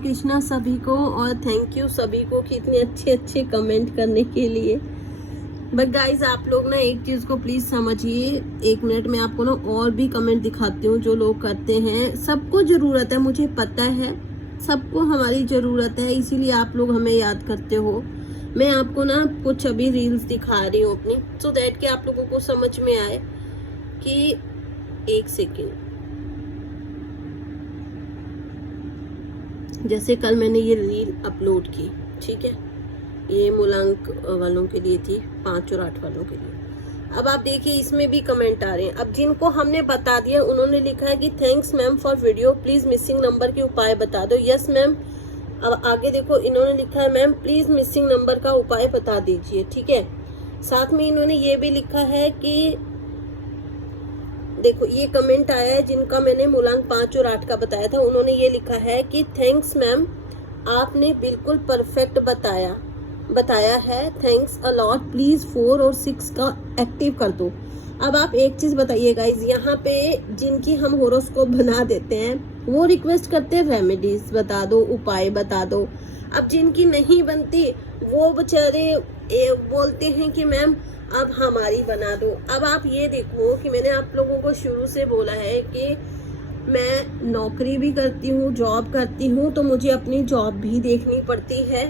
कृष्णा सभी को और थैंक यू सभी को कि इतने अच्छे अच्छे कमेंट करने के लिए। बट गाइज आप लोग ना एक चीज को प्लीज समझिए, 1 मिनट में आपको ना और भी कमेंट दिखाती हूँ जो लोग करते हैं। सबको जरूरत है, मुझे पता है सबको हमारी जरूरत है, इसीलिए आप लोग हमें याद करते हो। मैं आपको ना कुछ अभी रील्स दिखा रही हूँ अपनी, सो दैट कि आप लोगों को समझ में आए कि 1 सेकेंड। जैसे कल मैंने ये रील अपलोड की, ठीक है, ये मूलांक वालों के लिए थी, 5 और 8 वालों के लिए। अब आप देखिए इसमें भी कमेंट आ रहे हैं। अब जिनको हमने बता दिया उन्होंने लिखा है कि thanks ma'am for video, please missing number के उपाय बता दो। Yes ma'am. अब आगे देखो इन्होंने लिखा है मैम प्लीज मिसिंग नंबर का उपाय बता दीजिए, ठीक है। साथ में इन्होंने ये भी लिखा है कि देखो ये कमेंट आया है जिनका मैंने मूलांक 5 और 8 का बताया था, उन्होंने ये लिखा है कि थैंक्स मैम, आपने बिल्कुल परफेक्ट बताया है, थैंक्स अ लॉट, प्लीज 4 और 6 का एक्टिव कर दो। अब आप एक चीज बताइए गाइज, यहाँ पे जिनकी हम होरोस्कोप बना देते हैं वो रिक्वेस्ट करते हैं रेमेडीज बता दो, उपाय बता दो। अब जिनकी नहीं बनती वो बेचारे बोलते हैं कि मैम अब हमारी बना दो। अब आप ये देखो कि मैंने आप लोगों को शुरू से बोला है कि मैं नौकरी भी करती हूँ, जॉब करती हूँ, तो मुझे अपनी जॉब भी देखनी पड़ती है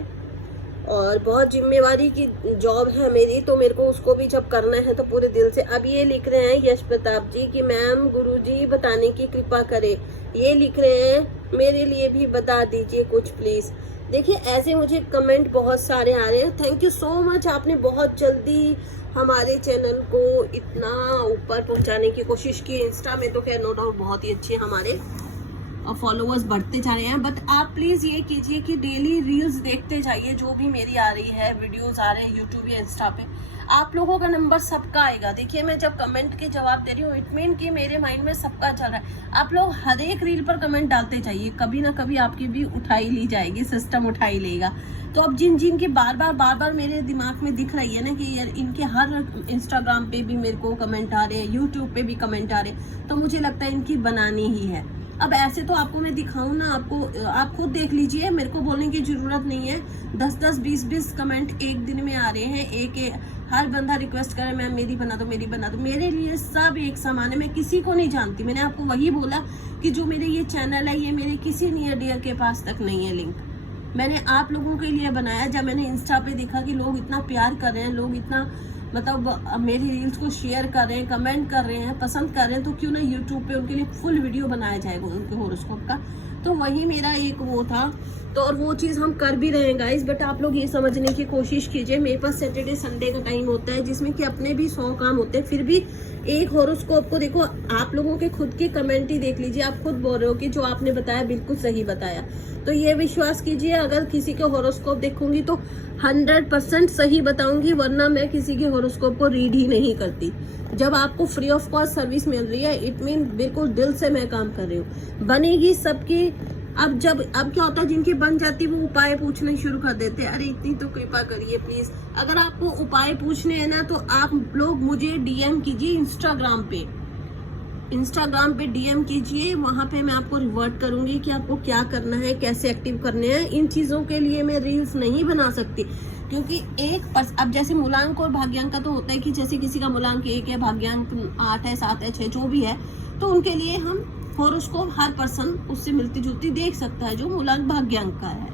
और बहुत जिम्मेवारी की जॉब है मेरी, तो मेरे को उसको भी जब करना है तो पूरे दिल से। अब ये लिख रहे हैं यश प्रताप जी कि मैम गुरुजी बताने की कृपा करें, ये लिख रहे हैं मेरे लिए भी बता दीजिए कुछ प्लीज। देखिए ऐसे मुझे कमेंट बहुत सारे आ रहे हैं। थैंक यू सो मच, आपने बहुत जल्दी हमारे चैनल को इतना ऊपर पहुंचाने की कोशिश की। इंस्टा में तो खैर नो डाउट बहुत ही अच्छे हमारे फॉलोअर्स बढ़ते जा रहे हैं, बट आप प्लीज ये कीजिए कि डेली रील्स देखते जाइए, जो भी मेरी आ रही है, वीडियोस आ रहे हैं यूट्यूब या इंस्टा पे, आप लोगों का नंबर सबका आएगा। देखिए मैं जब कमेंट के जवाब दे रही हूँ, इट मीन कि मेरे माइंड में सबका चल रहा है। आप लोग हर एक रील पर कमेंट डालते जाइए, कभी ना कभी आपकी भी उठाई ली जाएगी, सिस्टम उठाई लेगा। तो अब जिन की बार बार मेरे दिमाग में दिख रही है ना कि यार इनके हर इंस्टाग्राम पे भी मेरे को कमेंट आ रहे हैं, यूट्यूब पे भी कमेंट आ रहे हैं, तो मुझे लगता है इनकी बनानी ही है। अब ऐसे तो आपको मैं दिखाऊं ना, आपको आप खुद देख लीजिए, मेरे को बोलने की जरूरत नहीं है। 10-10, 20-20 कमेंट एक दिन में आ रहे हैं, हर बंदा रिक्वेस्ट करे मैम मेरी बना दो, मेरी बना दो। मेरे लिए सब एक समान है, मैं किसी को नहीं जानती। मैंने आपको वही बोला कि जो मेरे ये चैनल है ये मेरे किसी नियर डियर के पास तक नहीं है लिंक, मैंने आप लोगों के लिए बनाया। जब मैंने इंस्टा पे देखा कि लोग इतना प्यार कर रहे हैं, लोग इतना मतलब मेरी रील्स को शेयर कर रहे हैं, कमेंट कर रहे हैं, पसंद कर रहे हैं, तो क्यों ना यूट्यूब पे उनके लिए फुल वीडियो बनाया जाएगा उनके होरोस्कोप का। तो वही मेरा एक वो था, तो और वो चीज़ हम कर भी रहे हैं गाइस। बट आप लोग ये समझने की कोशिश कीजिए, मेरे पास सैटरडे संडे का टाइम होता है जिसमें कि अपने भी 100 काम होते हैं, फिर भी एक होरोस्कोप को देखो। आप लोगों के खुद के कमेंट ही देख लीजिए, आप खुद बोल रहे हो कि जो आपने बताया बिल्कुल सही बताया, तो ये विश्वास कीजिए अगर किसी के होरोस्कोप देखूंगी तो 100% सही बताऊंगी, वरना मैं किसी के होरोस्कोप को रीड ही नहीं करती। जब आपको फ्री ऑफ कॉस्ट सर्विस मिल रही है, इट मीन बिल्कुल दिल से मैं काम कर रही हूँ, बनेगी सबकी। अब क्या होता है, जिनकी बन जाती है वो उपाय पूछने शुरू कर देते हैं, अरे इतनी तो कृपा करिए प्लीज। अगर आपको उपाय पूछने हैं ना तो आप लोग मुझे डीएम कीजिए इंस्टाग्राम पे डीएम कीजिए, वहां पे मैं आपको रिवर्ट करूंगी कि आपको क्या करना है, कैसे एक्टिव करने हैं। इन चीजों के लिए मैं रील्स नहीं बना सकती, क्योंकि अब जैसे मूलांक और भाग्यांक का तो होता है कि जैसे किसी का मूलांक 1 है, भाग्यांक 8 है, 7 है, 6 जो भी है, तो उनके लिए हम होरोस्कोप हर पर्सन उससे मिलती जुलती देख सकता है जो मूलांक भाग्यांक का है,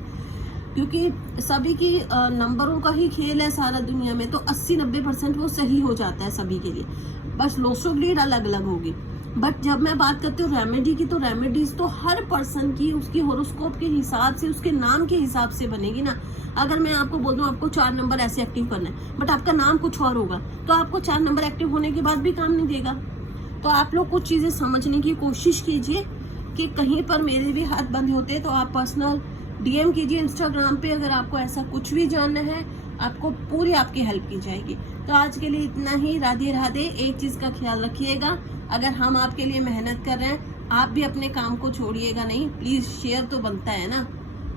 क्योंकि सभी की नंबरों का ही खेल है सारा दुनिया में, तो 80-90% वो सही हो जाता है सभी के लिए, बस लोसोग्रीड अलग अलग होगी। बट जब मैं बात करती हूँ रेमेडी की, तो रेमेडीज तो हर पर्सन की उसकी होरोस्कोप के हिसाब से, उसके नाम के हिसाब से बनेगी ना। अगर मैं आपको बोल दूं आपको 4 नंबर ऐसे एक्टिव करना है, बट आपका नाम कुछ और होगा, तो आपको 4 नंबर एक्टिव होने के बाद भी काम नहीं देगा। तो आप लोग कुछ चीजें समझने की कोशिश कीजिए कि कहीं पर मेरे भी हाथ बंद होते, तो आप पर्सनल डीएम कीजिए इंस्टाग्राम पे, अगर आपको ऐसा कुछ भी जानना है, आपको पूरी आपकी हेल्प की जाएगी। तो आज के लिए इतना ही, राधे राधे। एक चीज का ख्याल रखिएगा, अगर हम आपके लिए मेहनत कर रहे हैं, आप भी अपने काम को छोड़िएगा नहीं, प्लीज शेयर तो बनता है ना,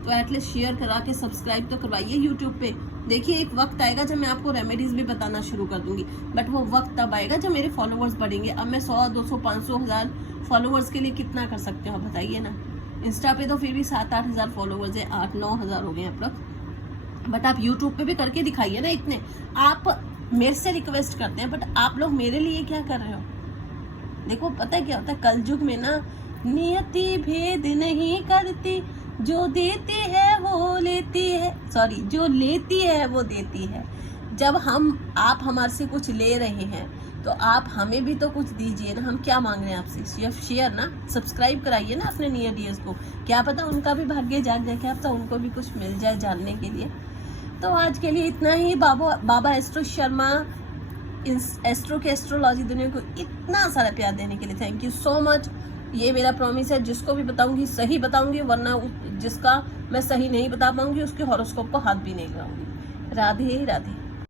तो एटलीस्ट शेयर करा के सब्सक्राइब तो करवाइए यूट्यूब पे। देखिए एक वक्त आएगा जब मैं आपको रेमेडीज भी बताना शुरू कर दूंगी, बट वो वक्त तब आएगा जब मेरे फॉलोअर्स बढ़ेंगे। अब मैं 100, 200, 500, 1000 फॉलोअर्स के लिए कितना कर सकते हो बताइए ना। इंस्टा पे तो फिर भी 7-8 हज़ार फॉलोवर्स है, 8-9 हज़ार हो गए अप्रॉक्स। बट आप यूट्यूब पे भी करके दिखाइए ना इतने। आप मेरे से रिक्वेस्ट करते हैं, बट आप लोग मेरे लिए क्या कर रहे हो? देखो पता है क्या होता है, कलयुग में ना नियति भेद नहीं करती, जो देती है वो लेती है, सॉरी जो लेती है वो देती है। जब आप हमारे से कुछ ले रहे हैं तो आप हमें भी तो कुछ दीजिए ना। हम क्या मांग रहे हैं आपसे? सिर्फ शेयर ना, सब्सक्राइब कराइए ना अपने नियर डियर्स को। क्या पता उनका भी भाग्य जाग जाए, क्या पता उनको भी कुछ मिल जाए जानने के लिए। तो आज के लिए इतना ही। बाबा एस्ट्रो शर्मा एस्ट्रो के एस्ट्रोलॉजी दुनिया को इतना सारा प्यार देने के लिए थैंक यू सो मच। ये मेरा प्रॉमिस है, जिसको भी बताऊंगी सही बताऊंगी, वरना जिसका मैं सही नहीं बता पाऊंगी उसके हॉरोस्कोप को हाथ भी नहीं लगाऊंगी। राधे राधे।